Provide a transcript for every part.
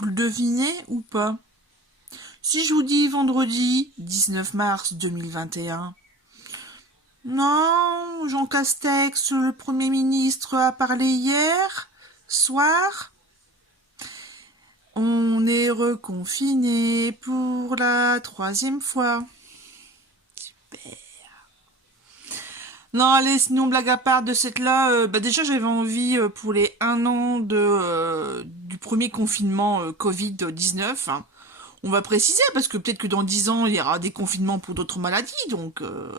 Vous le devinez ou pas? Si je vous dis vendredi 19 mars 2021. Non, Jean Castex, le Premier ministre, a parlé hier soir. On est reconfiné pour la 3e fois. Super. Non, allez, sinon, blague à part de cette là, déjà j'avais envie pour les 1 an du premier confinement Covid-19. Hein. On va préciser, parce que peut-être que dans 10 ans, il y aura des confinements pour d'autres maladies, donc voilà.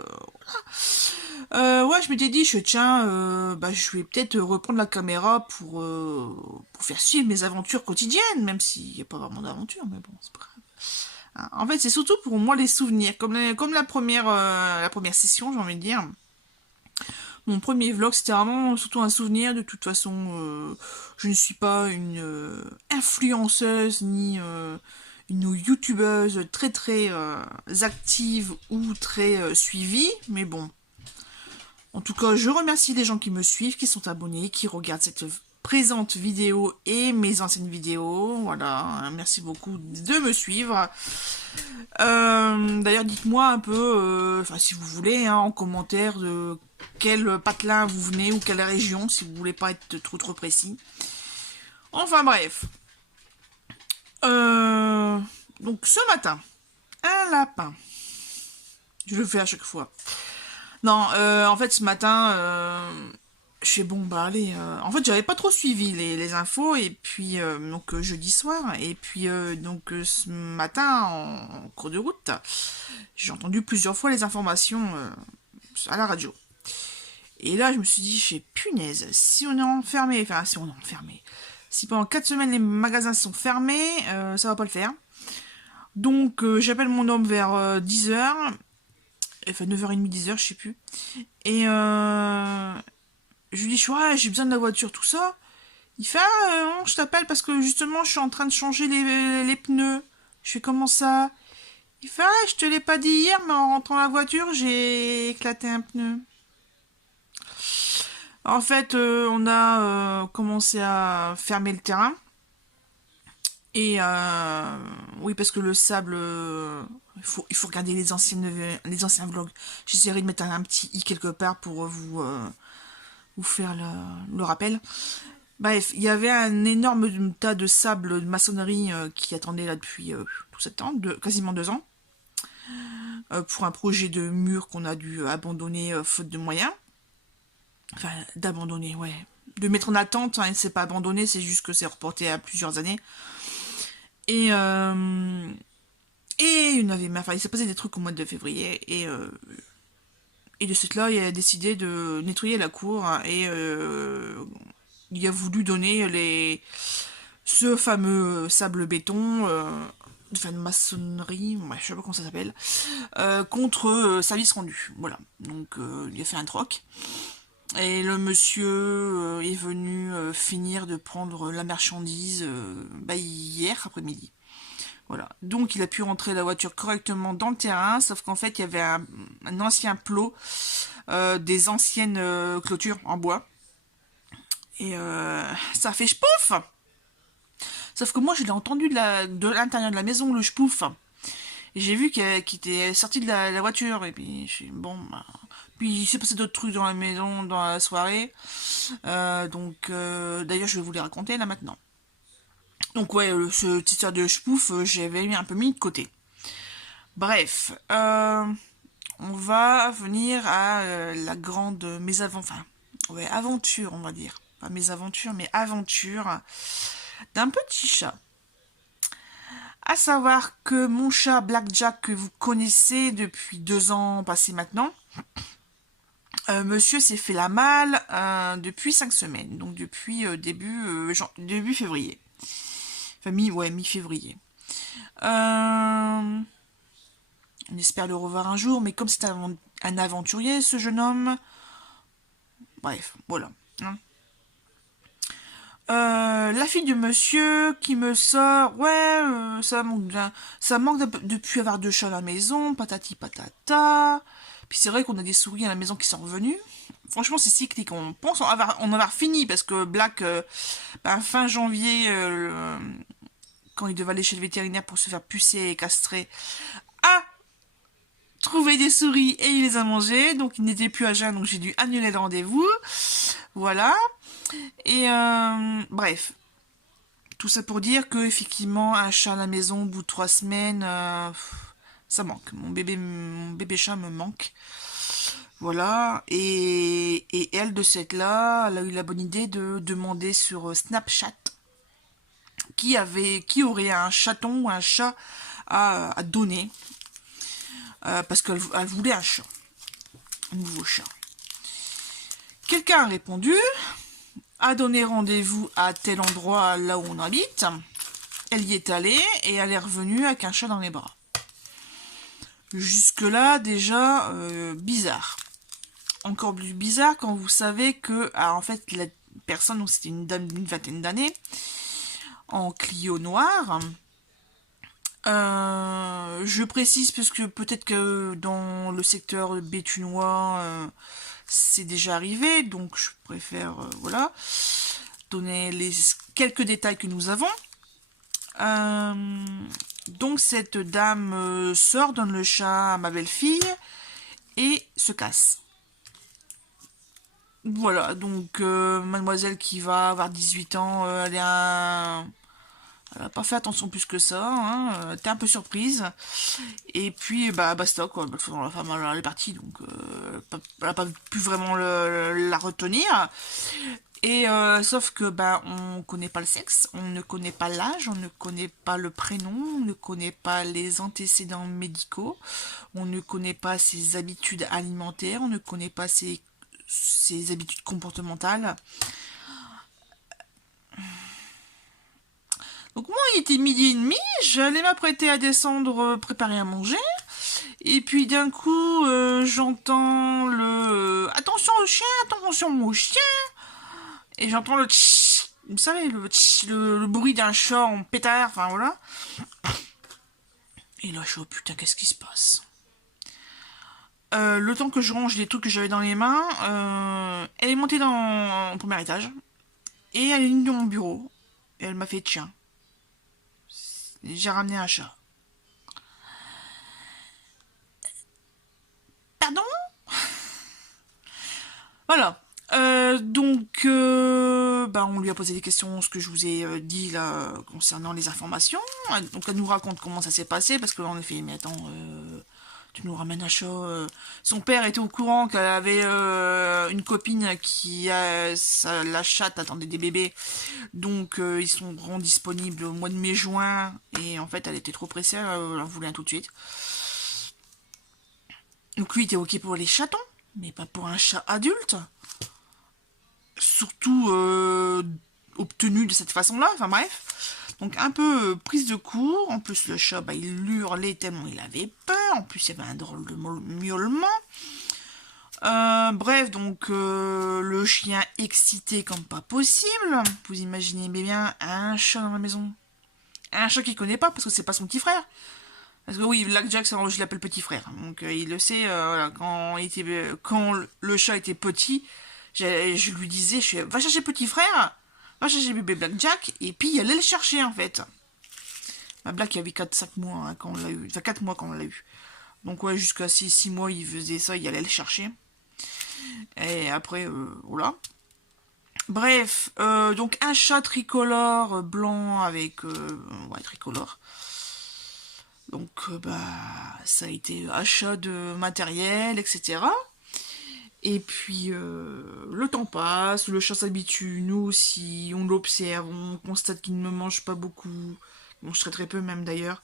Ouais, je m'étais dit, tiens, je vais peut-être reprendre la caméra pour faire suivre mes aventures quotidiennes, même s'il n'y a pas vraiment d'aventure, mais bon, c'est pas grave. Hein, en fait, c'est surtout pour moi les souvenirs, comme la première session, j'ai envie de dire. Mon premier vlog, c'était vraiment surtout un souvenir. De toute façon, je ne suis pas une influenceuse ni une youtubeuse très très active ou très suivie, mais bon. En tout cas, je remercie les gens qui me suivent, qui sont abonnés, qui regardent cette présente vidéo et mes anciennes vidéos. Voilà, merci beaucoup de me suivre. D'ailleurs, dites-moi un peu, si vous voulez, hein, en commentaire de quel patelin vous venez ou quelle région, si vous voulez pas être trop précis. Enfin bref. Donc ce matin, un lapin. Je le fais à chaque fois. Non, en fait ce matin, je fais bon bah allez. En fait j'avais pas trop suivi les infos et puis donc jeudi soir et puis donc ce matin en cours de route, j'ai entendu plusieurs fois les informations à la radio. Et là je me suis dit, punaise, si on est enfermé, si pendant 4 semaines les magasins sont fermés, ça va pas le faire. Donc j'appelle mon homme vers 10h. Enfin 9h30, 10h, je sais plus. Et je lui dis, ouais, j'ai besoin de la voiture, tout ça. Il fait, non, je t'appelle parce que justement, je suis en train de changer les pneus. Je fais, comment ça? Il fait, je te l'ai pas dit hier, mais en rentrant la voiture, j'ai éclaté un pneu. En fait, on a commencé à fermer le terrain. Et oui, parce que le sable, il faut regarder les anciens vlogs. J'essaierai de mettre un petit i quelque part pour vous faire le rappel. Bref, il y avait un énorme tas de sable de maçonnerie qui attendait là depuis tout ce temps, quasiment 2 ans, pour un projet de mur qu'on a dû abandonner faute de moyens. Enfin, d'abandonner, ouais. De mettre en attente, hein, c'est pas abandonné, c'est juste que c'est reporté à plusieurs années. Et il s'est passé des trucs au mois de février et de cette là, il a décidé de nettoyer la cour et il a voulu donner ce fameux sable béton, de maçonnerie, ouais, je sais pas comment ça s'appelle, contre service rendu. Voilà. Donc il a fait un troc. Et le monsieur est venu finir de prendre la marchandise hier après-midi. Voilà. Donc il a pu rentrer la voiture correctement dans le terrain, sauf qu'en fait il y avait un ancien plot, des anciennes clôtures en bois. Et ça fait ch'pouf. Sauf que moi je l'ai entendu de l'intérieur de la maison, le ch'pouf. Et j'ai vu qu'il était sorti de la voiture. Et puis je suis bon. Puis il s'est passé d'autres trucs dans la maison, dans la soirée. D'ailleurs je vais vous les raconter là maintenant. Donc ouais, ce petit histoire de ch'pouf, j'avais un peu mis de côté. Bref, on va venir à la grande aventure, on va dire. Pas mésaventure, mais aventure d'un petit chat. À savoir que mon chat Blackjack, que vous connaissez depuis 2 ans passés maintenant, monsieur s'est fait la malle depuis 5 semaines, donc depuis début février. Enfin, mi-février. On espère le revoir un jour, mais comme c'est un aventurier, ce jeune homme... Bref, voilà. Hein. La fille de monsieur qui me sort, ouais, ça manque de plus avoir de chats à la maison, patati patata. Puis c'est vrai qu'on a des souris à la maison qui sont revenues. Franchement, c'est cyclique. On pense en avoir fini parce que Black, fin janvier, quand il devait aller chez le vétérinaire pour se faire pucer et castrer, a trouvé des souris et il les a mangées. Donc il n'était plus à jeun, donc j'ai dû annuler le rendez-vous. Voilà. Et bref. Tout ça pour dire que effectivement un chat à la maison au bout de 3 semaines, ça manque. Mon bébé chat me manque. Voilà. Et elle de cette là, elle a eu la bonne idée de demander sur Snapchat qui aurait un chaton ou un chat à donner. Parce qu'elle voulait un chat. Un nouveau chat. Quelqu'un a répondu, a donné rendez-vous à tel endroit là où on habite. Elle y est allée et elle est revenue avec un chat dans les bras. Jusque-là, déjà, bizarre. Encore plus bizarre quand vous savez que, en fait, la personne, c'était une dame d'une vingtaine d'années, en Clio noir. Je précise parce que peut-être que dans le secteur béthunois, c'est déjà arrivé, donc je préfère, voilà, donner les quelques détails que nous avons. Donc cette dame sort, donne le chat à ma belle-fille et se casse. Voilà, donc mademoiselle qui va avoir 18 ans, elle n'a pas fait attention plus que ça, hein, elle était un peu surprise. Et puis bah basta quoi, la femme elle est partie, donc elle n'a pas pu vraiment la retenir. Et sauf que on connaît pas le sexe, on ne connaît pas l'âge, on ne connaît pas le prénom, on ne connaît pas les antécédents médicaux, on ne connaît pas ses habitudes alimentaires, on ne connaît pas ses habitudes comportementales. Donc moi il était 12h30, j'allais m'apprêter à descendre préparer à manger. Et puis d'un coup j'entends le attention au chien, attention au chien. Et j'entends le tch, vous savez, le bruit d'un chat en pétard, enfin voilà. Et là, je suis oh putain, qu'est-ce qui se passe? Le temps que je range les trucs que j'avais dans les mains, elle est montée au premier étage. Et elle est venue dans mon bureau. Et elle m'a fait tiens. J'ai ramené un chat. Pardon? Voilà. Donc, on lui a posé des questions, ce que je vous ai dit là concernant les informations. Donc, elle nous raconte comment ça s'est passé, parce que là, on a fait, mais attends, tu nous ramènes un chat. Son père était au courant qu'elle avait une copine qui, la chatte attendait des bébés. Donc, ils sont rendus disponibles au mois de mai-juin. Et en fait, elle était trop pressée, elle en voulait un tout de suite. Donc, lui, il était ok pour les chatons, mais pas pour un chat adulte. Surtout obtenu de cette façon-là, enfin bref. Donc un peu prise de court. En plus le chat, il hurlait tellement il avait peur. En plus il y avait un drôle de miaulement. Bref, donc le chien excité comme pas possible. Vous imaginez bien un chat dans la maison. Un chat qu'il connaît pas parce que c'est pas son petit frère. Parce que oui, Black Jack, je l'appelle petit frère. Donc il le sait, voilà, quand le chat était petit, je lui disais, va chercher petit frère, va chercher bébé Black Jack, et puis il allait le chercher en fait. Black avait 4-5 mois hein, quand on l'a eu, enfin 4 mois quand on l'a eu. Donc ouais, jusqu'à 6 mois il faisait ça, il allait le chercher. Et après, voilà. Bref, donc un chat tricolore blanc avec, ouais, tricolore. Donc ça a été achat de matériel, etc. Et puis le temps passe, le chat s'habitue, nous aussi, on l'observe, on constate qu'il ne mange pas beaucoup, il mange très très peu même d'ailleurs,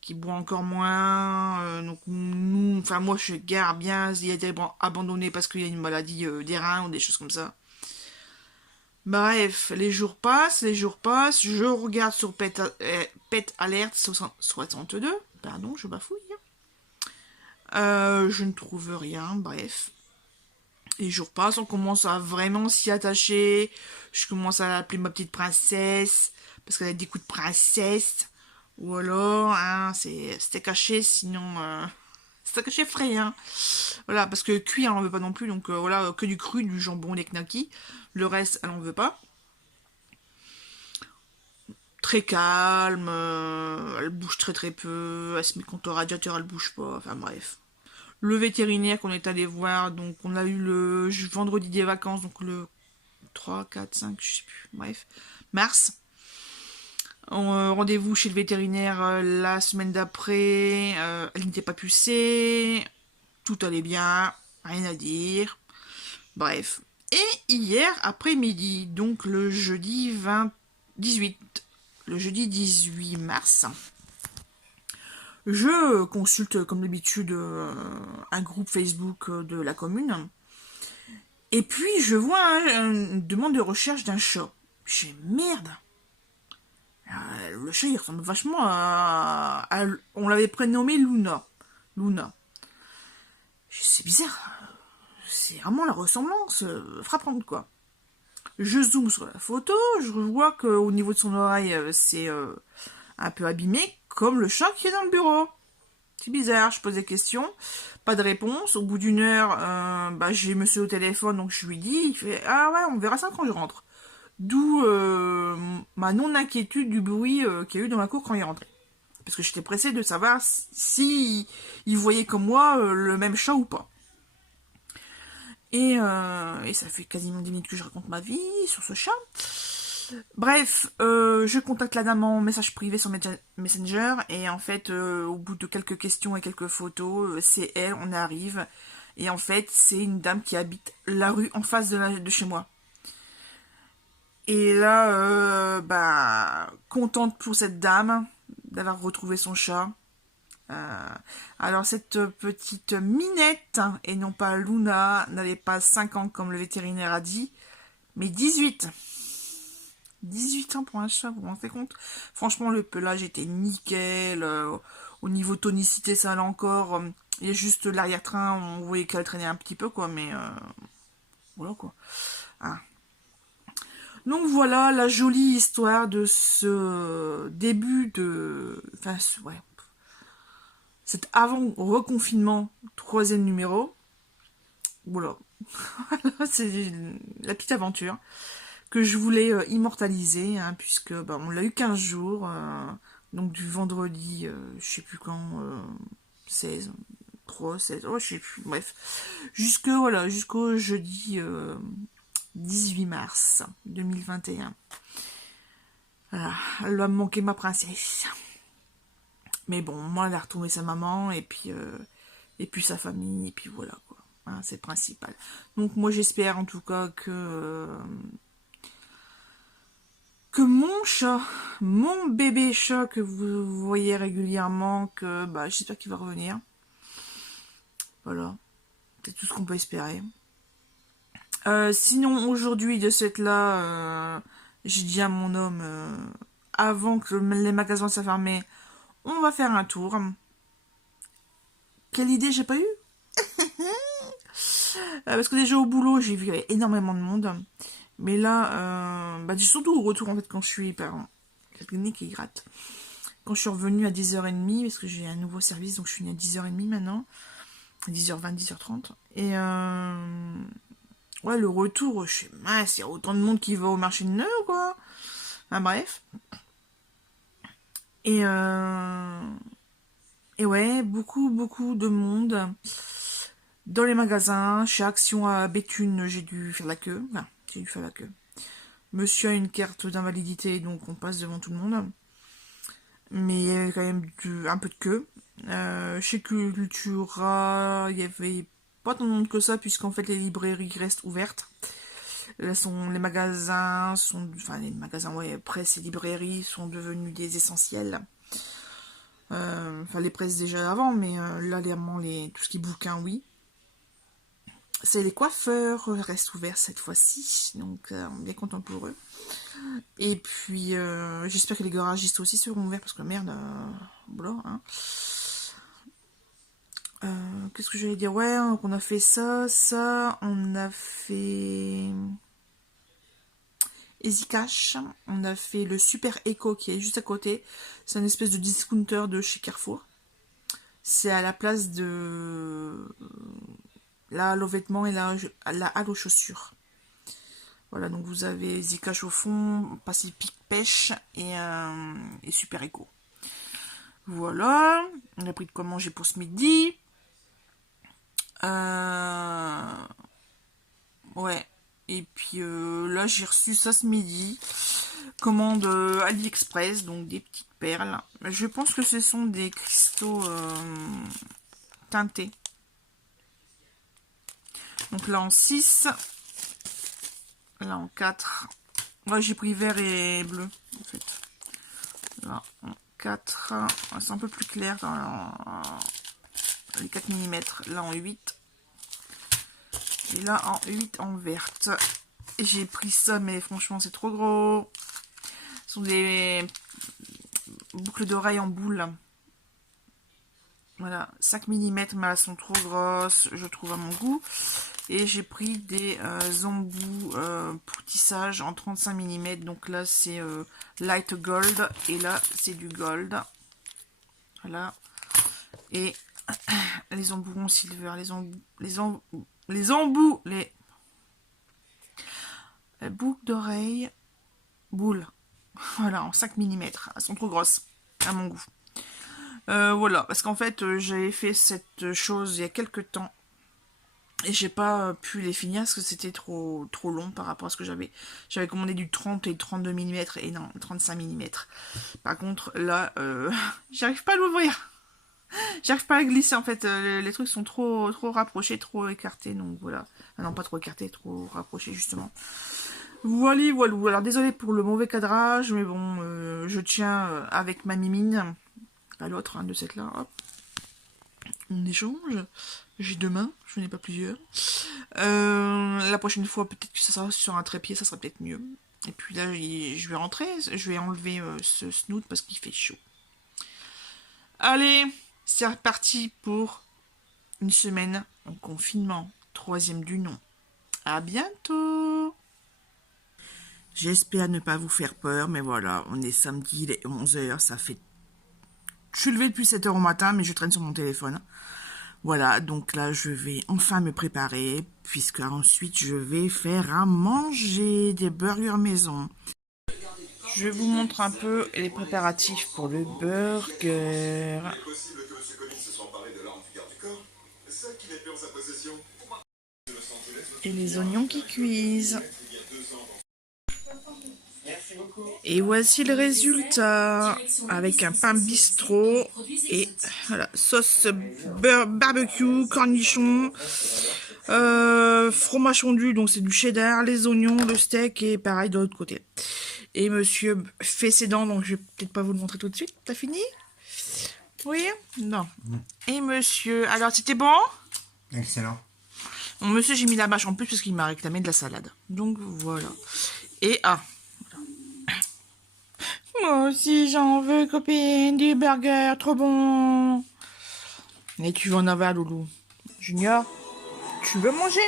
qu'il boit encore moins, donc nous, enfin moi je garde bien, il a été abandonné parce qu'il y a une maladie des reins ou des choses comme ça. Bref, les jours passent, je regarde sur Pet Alert 62, pardon, je bafouille. Je ne trouve rien, bref. Les jours passent, on commence à vraiment s'y attacher. Je commence à l'appeler ma petite princesse, parce qu'elle a des coups de princesse. Ou alors, hein, c'était caché, sinon... c'était caché frais, hein. Voilà, parce que cuit, elle en veut pas non plus, donc voilà, que du cru, du jambon, des knackis. Le reste, elle en veut pas. très calme, elle bouge très très peu, elle se met contre le radiateur, elle bouge pas, enfin bref. Le vétérinaire qu'on est allé voir, donc on a eu le vendredi des vacances, donc le 3, 4, 5, je sais plus, bref, mars. Rendez-vous chez le vétérinaire la semaine d'après, elle n'était pas pucée, tout allait bien, rien à dire, bref. Et hier après-midi, donc le jeudi 18, le jeudi 18 mars, je consulte comme d'habitude un groupe Facebook de la commune. Et puis je vois une demande de recherche d'un chat. J'ai merde. Le chat il ressemble vachement on l'avait prénommé Luna. Luna. C'est bizarre. C'est vraiment la ressemblance frappante quoi. Je zoome sur la photo, je vois qu'au niveau de son oreille c'est un peu abîmé, comme le chat qui est dans le bureau. C'est bizarre, je pose des questions, pas de réponse. Au bout d'une heure, j'ai monsieur au téléphone, donc je lui dis, il fait ah ouais, on verra ça quand je rentre. D'où ma non-inquiétude du bruit qu'il y a eu dans ma cour quand il est rentré. Parce que j'étais pressée de savoir si il voyait comme moi le même chat ou pas. Et ça fait quasiment 10 minutes que je raconte ma vie sur ce chat. Bref, je contacte la dame en message privé sur Messenger et en fait, au bout de quelques questions et quelques photos, c'est elle, on arrive. Et en fait, c'est une dame qui habite la rue en face de chez moi. Et là, contente pour cette dame d'avoir retrouvé son chat. Euh, alors cette petite Minette, et non pas Luna, n'avait pas 5 ans comme le vétérinaire a dit, mais 18. 18 ans pour un chat, vous vous rendez compte? Franchement, le pelage était nickel. Au niveau tonicité, ça allait encore. Il y a juste l'arrière-train, on voyait qu'elle traînait un petit peu, quoi, mais voilà, quoi. Ah. Donc voilà la jolie histoire de ce début de... Enfin, ouais. Cet avant-reconfinement, troisième numéro. Voilà. Voilà, c'est la petite aventure que je voulais immortaliser, hein, puisque on l'a eu 15 jours, donc du vendredi, je sais plus quand, 16, 3, 16, oh, je sais plus, bref, jusqu'au jeudi 18 mars 2021. Voilà, elle va me manquer ma princesse. Mais bon, moi, elle a retrouvé sa maman, et puis sa famille, et puis voilà, quoi. Hein, c'est le principal. Donc moi, j'espère en tout cas que mon chat, mon bébé chat que vous voyez régulièrement, que j'espère qu'il va revenir. Voilà, c'est tout ce qu'on peut espérer. Sinon, aujourd'hui, de cette là, j'ai dit à mon homme, avant que les magasins soient fermés, on va faire un tour. Quelle idée j'ai pas eu parce que déjà au boulot, j'ai vu qu'il y avait énormément de monde. Mais là, surtout au retour, en fait, quand je suis... Pardon, le nez qui gratte. Quand je suis revenue à 10h30, parce que j'ai un nouveau service, donc je suis venue à 10h30 maintenant. 10h20, 10h30. Et ouais, le retour, je sais, mince, il y a autant de monde qui va au marché de Nœud, quoi. Enfin, bref. Et ouais, beaucoup, beaucoup de monde. Dans les magasins, chez Action à Béthune, j'ai dû faire la queue. Enfin, j'ai dû faire la queue. Monsieur a une carte d'invalidité, donc on passe devant tout le monde. Mais il y avait quand même un peu de queue. Chez Cultura, il y avait pas tant de monde que ça, puisqu'en fait les librairies restent ouvertes. Là, les magasins ouais, presse et librairies sont devenus des essentiels. Les presses déjà avant, mais là, tout ce qui est bouquin, oui. C'est les coiffeurs restent ouverts cette fois-ci, donc on est bien content pour eux. Et puis j'espère que les garagistes aussi seront ouverts parce que merde, voilà. Hein. Qu'est-ce que j'allais dire? Ouais, donc on a fait ça, on a fait Easy Cash, on a fait le Super Eco qui est juste à côté. C'est une espèce de discounter de chez Carrefour. C'est à la place de la halle aux vêtements et la halle aux chaussures. Voilà, donc vous avez Zcash au fond, Pacific Pêche et Super Eco. Voilà, on a pris de quoi manger pour ce midi. Ouais, et puis là j'ai reçu ça ce midi. Commande AliExpress, donc des petites perles. Je pense que ce sont des cristaux teintés. Donc là en 6, là en 4. Moi j'ai pris vert et bleu en fait. Là en 4, c'est un peu plus clair dans les 4 mm. Là en 8. Et là en 8 en verte. J'ai pris ça, mais franchement c'est trop gros. Ce sont des boucles d'oreilles en boule. Voilà, 5 mm, mais elles sont trop grosses, je trouve, à mon goût. Et j'ai pris des embouts pour tissage en 35 mm. Donc là, c'est light gold. Et là, c'est du gold. Voilà. Et les embouts en silver. Les boucles d'oreilles boules. Voilà, en 5 mm. Elles sont trop grosses, à mon goût. Voilà, parce qu'en fait, j'avais fait cette chose il y a quelques temps. Et j'ai pas pu les finir parce que c'était trop long par rapport à ce que j'avais. J'avais commandé du 30 et 32 mm et non, 35 mm. Par contre, là, j'arrive pas à l'ouvrir. J'arrive pas à glisser en fait. Les trucs sont trop rapprochés, trop écartés. Donc voilà. Ah non, pas trop écartés, trop rapprochés justement. Voilà. Alors désolé pour le mauvais cadrage, mais bon, je tiens avec ma mimine. À l'autre, de cette là. Hop. On échange. J'ai deux mains, je n'ai pas plusieurs. La prochaine fois, peut-être que ça sera sur un trépied, ça sera peut-être mieux. Et puis là, je vais rentrer, je vais enlever ce snoot parce qu'il fait chaud. Allez, c'est reparti pour une semaine en confinement. 3e du nom. À bientôt. J'espère ne pas vous faire peur, mais voilà, on est samedi, il est 11h, ça fait... Je suis levée depuis 7h au matin, mais je traîne sur mon téléphone. Voilà, donc là, je vais enfin me préparer, puisque ensuite, je vais faire à manger des burgers maison. Je vous montre un peu les préparatifs pour le burger. Et les oignons qui cuisent. Et voici le résultat, avec un pain bistrot et voilà, sauce barbecue, cornichon, fromage fondu, donc c'est du cheddar, les oignons, le steak et pareil de l'autre côté. Et monsieur fait ses dents, donc je vais peut-être pas vous le montrer tout de suite. T'as fini? Oui? Non. Et monsieur, alors c'était bon? Excellent. Bon, monsieur, j'ai mis la bâche en plus parce qu'il m'a réclamé de la salade. Donc voilà. Et moi aussi j'en veux, copine, du burger, trop bon. Et tu veux en avoir, Loulou? Junior, tu veux manger?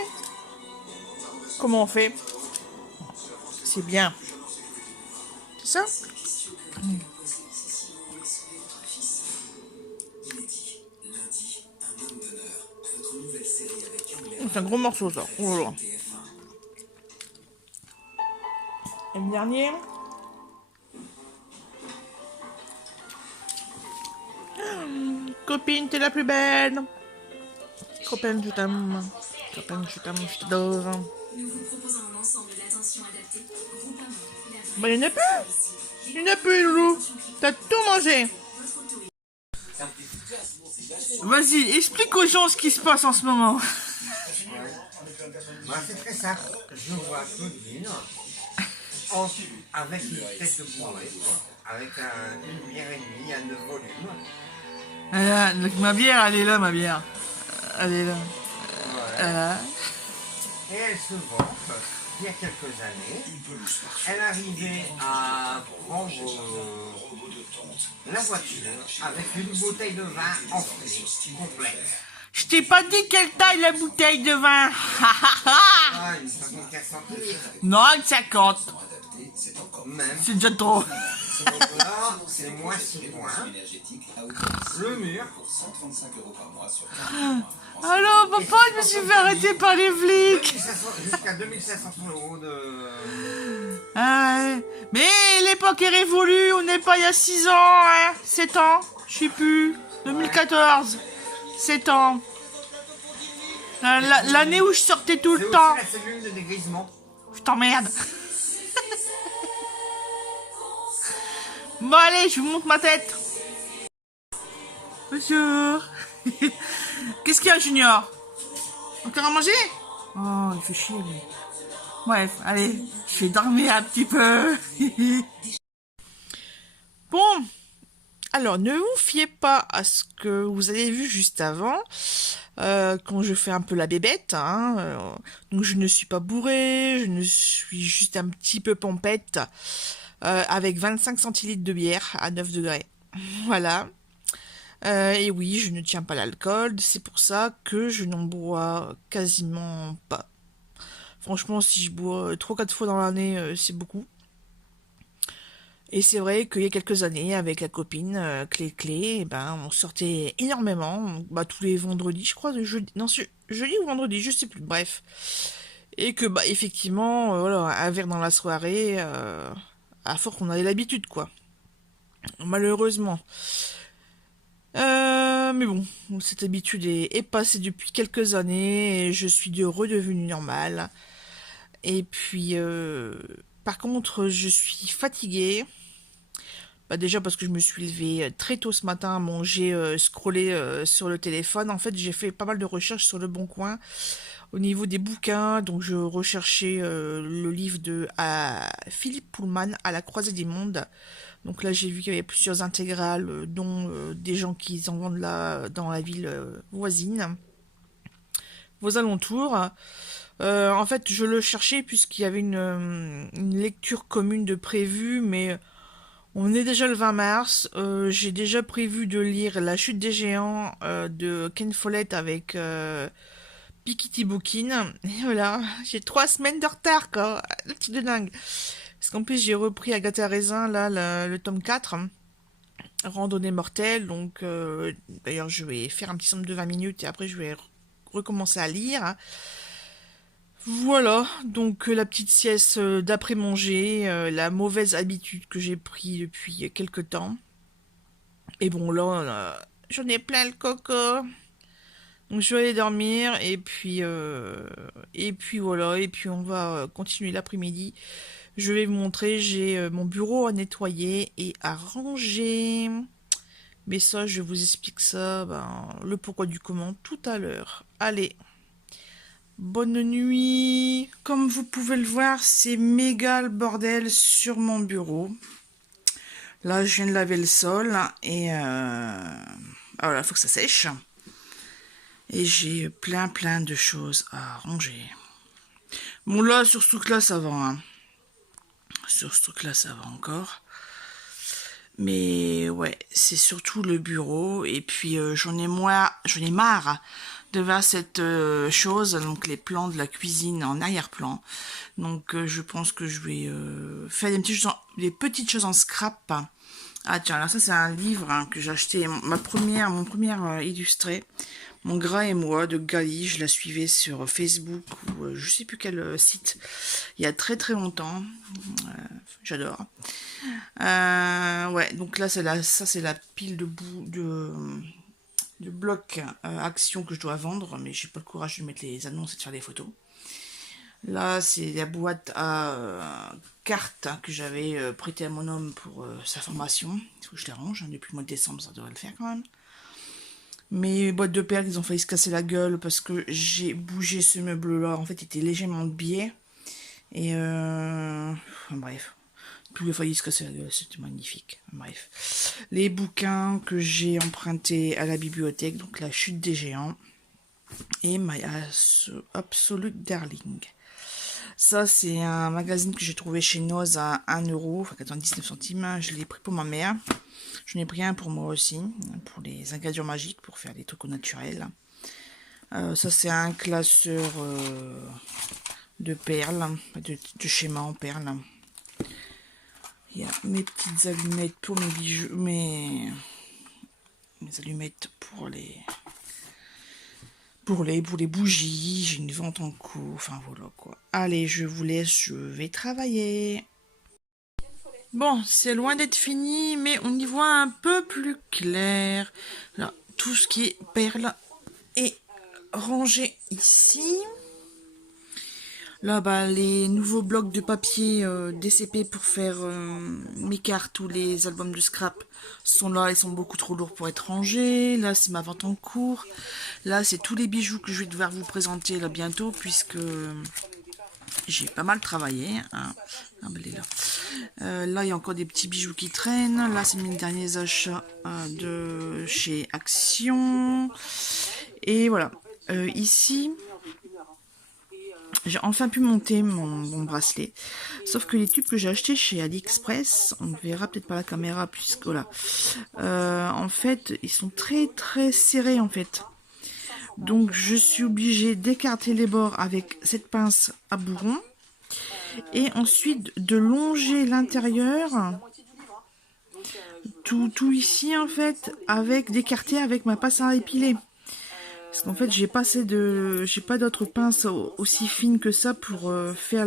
Comment on fait? C'est bien. C'est ça? C'est un gros morceau, ça. Oh là là. Et le dernier? Copine, t'es la plus belle. Copine, je t'aime. Copine, je t'aime, je t'adore. Nous vous proposons un ensemble d'attentions adaptées. Bah, il n'y en a plus. Il n'y en a plus, Loulou. T'as tout mangé. Vas-y, explique aux gens ce qui se passe en ce moment. Moi, c'est très simple. Je vois Claudine avec une tête de bourrée, avec une bière et demie à 9 volumes. Voilà, donc ma bière, elle est là, ma bière. Elle est là. Voilà. Et elle se vante, il y a quelques années, elle arrivait à prendre la voiture avec une bouteille de vin enflée, complète. Je t'ai pas dit quelle taille la bouteille de vin. Ah, une 75 centilitres. Non, une 50. Même. C'est déjà trop. Donc là, c'est moins 6 points. Le mur. Alors, papa, je me suis fait arrêter par les flics. Jusqu'à 2500 euros de... Ah, ouais. Mais l'époque est révolue, on n'est pas il y a 6 ans, hein, 7 ans, je sais plus, 2014, 7 ans. L'année où je sortais tout le temps. C'est aussi la cellule de dégrisement. Je t'emmerde. Bon allez, je vous montre ma tête. Bonjour. Qu'est-ce qu'il y a, Junior? Encore à manger? Oh, il fait chier, lui. Bref, allez, je vais dormir un petit peu. Bon, alors ne vous fiez pas à ce que vous avez vu juste avant, quand je fais un peu la bébête. Hein, donc je ne suis pas bourrée, je ne suis juste un petit peu pompette, avec 25 centilitres de bière à 9 degrés. Voilà. Et oui, je ne tiens pas l'alcool, c'est pour ça que je n'en bois quasiment pas. Franchement, si je bois 3-4 fois dans l'année, c'est beaucoup. Et c'est vrai qu'il y a quelques années, avec la copine Clé, eh ben, on sortait énormément, bah, tous les vendredis, je crois, jeudi ou vendredi, je sais plus, bref. Et que, bah, effectivement, voilà, un verre dans la soirée, à force qu'on avait l'habitude, quoi. Malheureusement. Mais bon, cette habitude est passée depuis quelques années et je suis redevenue normale. Et puis, par contre, je suis fatiguée. Bah déjà parce que je me suis levée très tôt ce matin. Bon, j'ai scrollé sur le téléphone. En fait, j'ai fait pas mal de recherches sur le Bon Coin au niveau des bouquins. Donc, je recherchais le livre de Philippe Pullman, À la croisée des mondes. Donc là, j'ai vu qu'il y avait plusieurs intégrales, dont des gens qui en vendent là dans la ville voisine, aux alentours. En fait, je le cherchais puisqu'il y avait une lecture commune de prévue, mais on est déjà le 20 mars. J'ai déjà prévu de lire La chute des géants de Ken Follett avec Piketty Bookin. Et voilà, j'ai 3 semaines de retard, quoi. Le truc de dingue. Parce qu'en plus, j'ai repris Agatha Raisin, là, le tome 4, Randonnée mortelle. Donc, d'ailleurs, je vais faire un petit somme de 20 minutes et après, je vais recommencer à lire. Voilà, donc la petite sieste d'après-manger, la mauvaise habitude que j'ai pris depuis quelque temps. Et bon, là, j'en ai plein le coco. Donc, je vais aller dormir et puis voilà, et puis on va continuer l'après-midi. Je vais vous montrer, j'ai mon bureau à nettoyer et à ranger. Mais ça, je vous explique ça, le pourquoi du comment tout à l'heure. Allez, bonne nuit. Comme vous pouvez le voir, c'est méga le bordel sur mon bureau. Là, je viens de laver le sol et voilà, faut que ça sèche. Et j'ai plein de choses à ranger. Bon là, sur ce truc-là, ça va. Hein. Sur ce truc-là, ça va encore. Mais ouais, c'est surtout le bureau. Et puis j'en ai marre de voir cette chose, donc les plans de la cuisine en arrière-plan. Donc je pense que je vais faire des petites choses en scrap. Ah tiens, alors ça c'est un livre que j'ai acheté, mon premier illustré. Mon gras et moi de Gali, je la suivais sur Facebook ou je sais plus quel site, il y a très longtemps. J'adore. Ouais, donc là ça c'est la pile de blocs actions que je dois vendre, mais j'ai pas le courage de mettre les annonces et de faire des photos. Là c'est la boîte à cartes que j'avais prêté à mon homme pour sa formation. Il faut que je les range, depuis le mois de décembre ça devrait le faire quand même. Mes boîtes de perles, ils ont failli se casser la gueule parce que j'ai bougé ce meuble-là. En fait, il était légèrement biais. Et bref. Puis il a failli se casser la gueule, c'était magnifique. Bref. Les bouquins que j'ai empruntés à la bibliothèque, donc La chute des géants. Et My Absolute Darling. Ça, c'est un magazine que j'ai trouvé chez Noz à 1€, enfin 99 centimes. Je l'ai pris pour ma mère. J'en ai pris un pour moi aussi, pour les ingrédients magiques, pour faire des trucs au naturel. Ça, c'est un classeur de perles, de schémas en perles. Il y a mes petites allumettes pour mes bijoux, mes allumettes pour les bougies. J'ai une vente en cours, enfin voilà quoi. Allez, je vous laisse, je vais travailler. Bon, c'est loin d'être fini, mais on y voit un peu plus clair. Là, tout ce qui est perles est rangé ici. Là, bah, les nouveaux blocs de papier DCP pour faire mes cartes ou les albums de scrap sont là. Ils sont beaucoup trop lourds pour être rangés. Là, c'est ma vente en cours. Là, c'est tous les bijoux que je vais devoir vous présenter là bientôt, puisque j'ai pas mal travaillé. Hein. Ah, bah, là, il y a encore des petits bijoux qui traînent. Là, c'est mes derniers achats de chez Action. Et voilà. Ici... j'ai enfin pu monter mon bracelet. Sauf que les tubes que j'ai achetés chez AliExpress, on ne verra peut-être pas la caméra puisque là, en fait, ils sont très très serrés en fait. Donc je suis obligée d'écarter les bords avec cette pince à bourron. Et ensuite de longer l'intérieur, tout ici en fait, d'écarter avec ma pince à épiler. Parce qu'en fait, j'ai pas d'autres pinces aussi fines que ça pour faire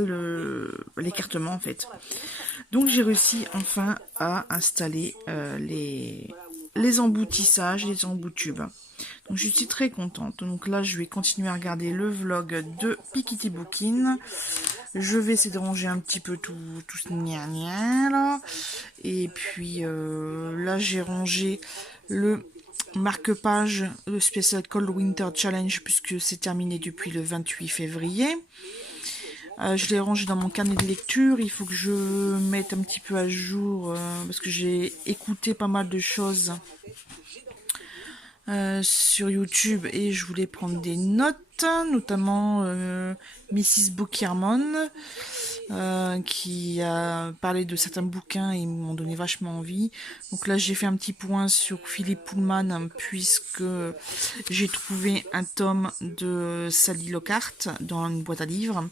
l'écartement en fait. Donc j'ai réussi enfin à installer les emboutissages, les embouts-tubes. Donc je suis très contente. Donc là, je vais continuer à regarder le vlog de Pikiti Booking. Je vais essayer de ranger un petit peu tout ce gna là. Et puis là, j'ai rangé le marque-page, le spécial Cold Winter Challenge, puisque c'est terminé depuis le 28 février. Je l'ai rangé dans mon carnet de lecture. Il faut que je mette un petit peu à jour, parce que j'ai écouté pas mal de choses sur YouTube et je voulais prendre des notes, notamment Mrs. Bookierman qui a parlé de certains bouquins et ils m'ont donné vachement envie. Donc là j'ai fait un petit point sur Philippe Pullman puisque j'ai trouvé un tome de Sally Lockhart dans une boîte à livres.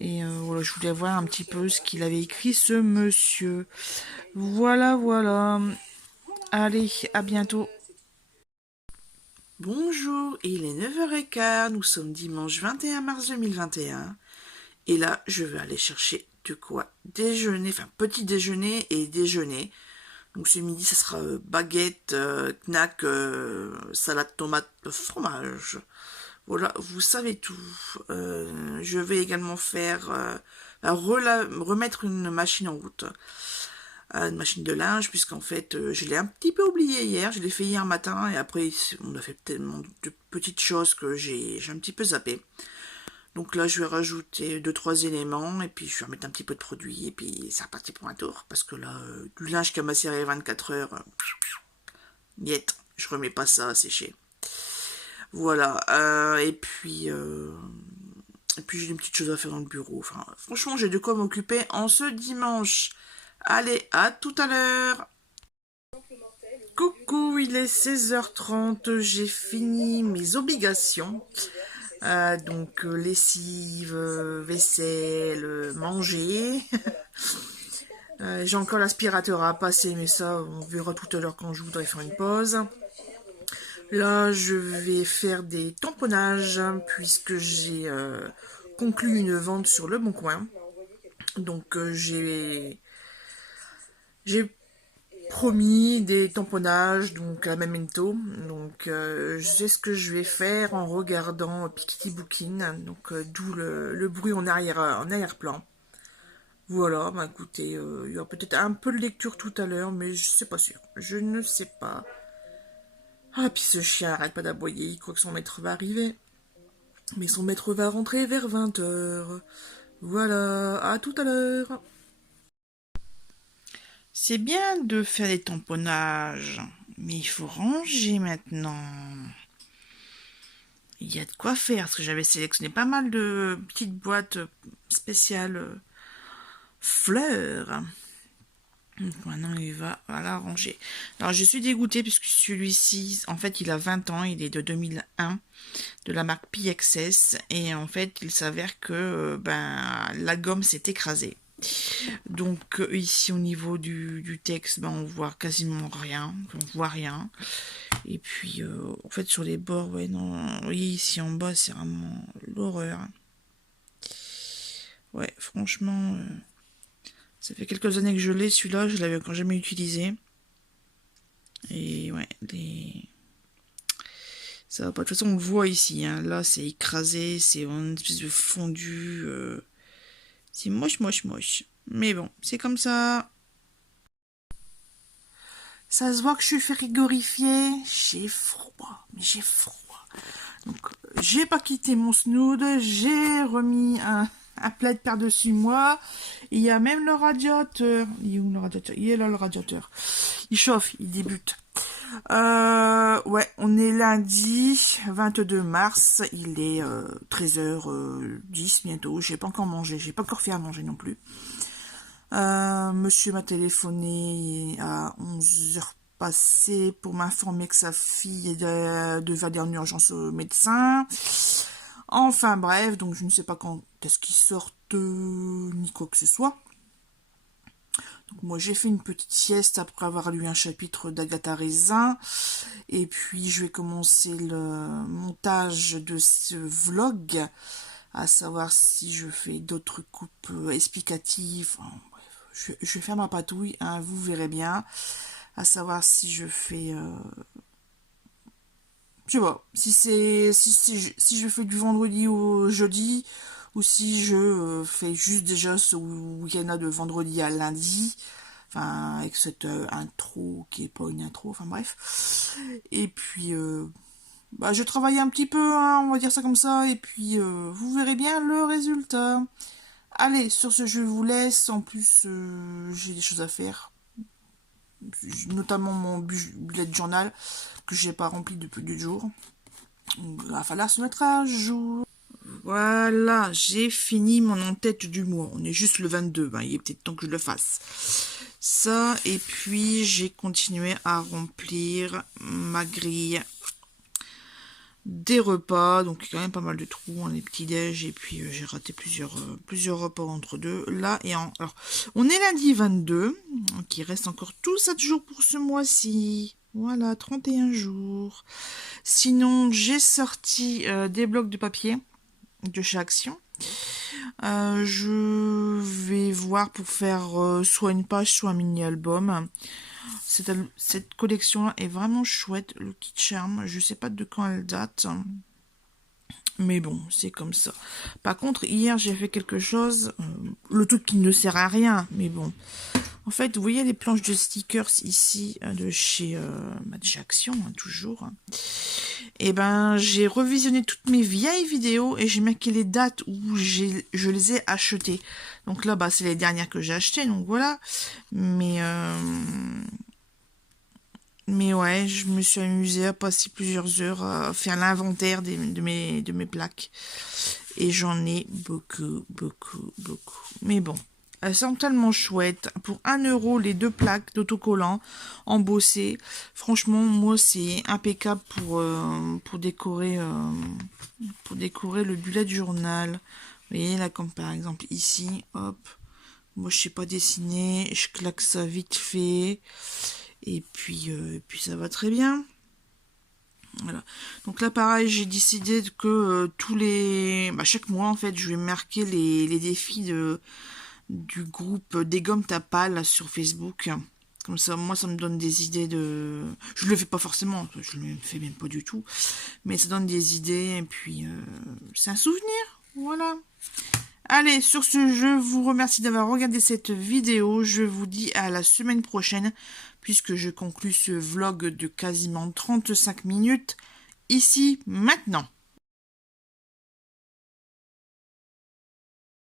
Et voilà, je voulais voir un petit peu ce qu'il avait écrit ce monsieur. Voilà, voilà. Allez, à bientôt. Bonjour, il est 9h15, nous sommes dimanche 21 mars 2021. Et là, je vais aller chercher de quoi déjeuner, enfin petit déjeuner et déjeuner. Donc ce midi, ça sera baguette, knack, salade tomate, fromage. Voilà, vous savez tout. Je vais également faire remettre une machine en route. Une machine de linge, puisqu'en fait, je l'ai un petit peu oublié hier. Je l'ai fait hier matin, et après, on a fait tellement de petites choses que j'ai un petit peu zappé. Donc là, je vais rajouter 2-3 éléments, et puis je vais remettre un petit peu de produit, et puis c'est reparti pour un tour. Parce que là, du linge qui a macéré 24 heures, niet, je remets pas ça à sécher. Voilà, et puis j'ai une petite chose à faire dans le bureau. Enfin, franchement, j'ai de quoi m'occuper en ce dimanche. Allez, à tout à l'heure. Coucou, il est 16h30, j'ai fini mes obligations. Donc lessive, vaisselle, manger. J'ai encore l'aspirateur à passer, mais ça, on verra tout à l'heure quand je voudrais faire une pause. Là, je vais faire des tamponnages, puisque j'ai conclu une vente sur Le Bon Coin. Donc j'ai promis des tamponnages, donc à Memento. Donc je sais ce que je vais faire en regardant Pikiti Booking, donc d'où le bruit en arrière-plan. Voilà, bah écoutez, il y aura peut-être un peu de lecture tout à l'heure, mais je sais pas sûr. Je ne sais pas. Ah, puis ce chien arrête pas d'aboyer, il croit que son maître va arriver. Mais son maître va rentrer vers 20h. Voilà, à tout à l'heure. C'est bien de faire des tamponnages, mais il faut ranger maintenant. Il y a de quoi faire, parce que j'avais sélectionné pas mal de petites boîtes spéciales fleurs. Donc maintenant, il va la ranger. Alors, je suis dégoûtée, puisque celui-ci, en fait, il a 20 ans, il est de 2001, de la marque PXS, et en fait, il s'avère que la gomme s'est écrasée. Donc ici au niveau du texte, ben, on voit quasiment rien, on voit rien. Et puis en fait sur les bords, ouais non, oui ici en bas c'est vraiment l'horreur. Ouais franchement, ça fait quelques années que je l'ai celui-là, je l'avais encore jamais utilisé. Et ouais, ça va pas. De toute façon on le voit ici, hein. Là c'est écrasé, c'est une espèce de fondu. C'est moche, moche, moche. Mais bon, c'est comme ça. Ça se voit que je suis frigorifiée. J'ai froid, mais j'ai froid. Donc, j'ai pas quitté mon snood. J'ai remis un plaid par-dessus moi. Il y a même le radiateur. Il est où le radiateur? Il est là le radiateur. Il chauffe, il débute. Ouais, on est lundi 22 mars. Il est 13h10 bientôt. J'ai pas encore mangé. J'ai pas encore fait à manger non plus. Monsieur m'a téléphoné à 11h passées pour m'informer que sa fille devait aller en urgence au médecin. Enfin bref, donc je ne sais pas quand est-ce qu'ils sortent ni quoi que ce soit. Donc moi j'ai fait une petite sieste après avoir lu un chapitre d'Agatha Raisin. Et puis je vais commencer le montage de ce vlog, à savoir si je fais d'autres coupes explicatives. Enfin, je vais faire ma patouille, hein, vous verrez bien. À savoir si je fais... je sais pas, si je fais du vendredi au jeudi, ou si je fais juste déjà ce week-end de vendredi à lundi. Enfin, avec cette intro qui est pas une intro, enfin bref. Et puis... bah, je travaille un petit peu, hein, on va dire ça comme ça, et puis vous verrez bien le résultat. Allez, sur ce, je vous laisse. En plus, j'ai des choses à faire. Notamment mon bullet journal que j'ai pas rempli depuis 2 jours. Donc, il va falloir se mettre à jour. Voilà, j'ai fini mon en-tête du mois. On est juste le 22, ben, il est peut-être temps que je le fasse. Ça, et puis j'ai continué à remplir ma grille des repas, donc il y a quand même pas mal de trous, hein, les petits-déj, et puis j'ai raté plusieurs repas entre deux, là et en... Alors, on est lundi 22, donc il reste encore tout 7 jours pour ce mois-ci, voilà, 31 jours. Sinon, j'ai sorti des blocs de papier de chez Action. Je vais voir pour faire soit une page, soit un mini-album. Cette collection-là est vraiment chouette, le kit charme. Je sais pas de quand elle date. Mais bon, c'est comme ça. Par contre, hier, j'ai fait quelque chose. Le truc qui ne sert à rien. Mais bon. En fait, vous voyez les planches de stickers ici, de chez Action, hein, toujours. Et ben, j'ai revisionné toutes mes vieilles vidéos et j'ai marqué les dates où je les ai achetées. Donc là, bah, c'est les dernières que j'ai achetées, donc voilà. Mais ouais, je me suis amusée à passer plusieurs heures à faire l'inventaire de mes plaques. Et j'en ai beaucoup, beaucoup, beaucoup. Mais bon, elles sont tellement chouettes. Pour 1 € les 2 plaques d'autocollants embossés. Franchement, moi, c'est impeccable pour décorer le bullet journal. Vous voyez, là, comme par exemple ici, hop. Moi, je sais pas dessiner. Je claque ça vite fait. Et puis ça va très bien. Voilà. Donc là, pareil, j'ai décidé que chaque mois, en fait, je vais marquer les défis du groupe Des Gommes Tapal sur Facebook. Comme ça, moi, ça me donne des idées de... Je le fais pas forcément, je le fais même pas du tout. Mais ça donne des idées, et puis c'est un souvenir. Voilà. Allez, sur ce, je vous remercie d'avoir regardé cette vidéo. Je vous dis à la semaine prochaine, puisque je conclus ce vlog de quasiment 35 minutes, ici, maintenant.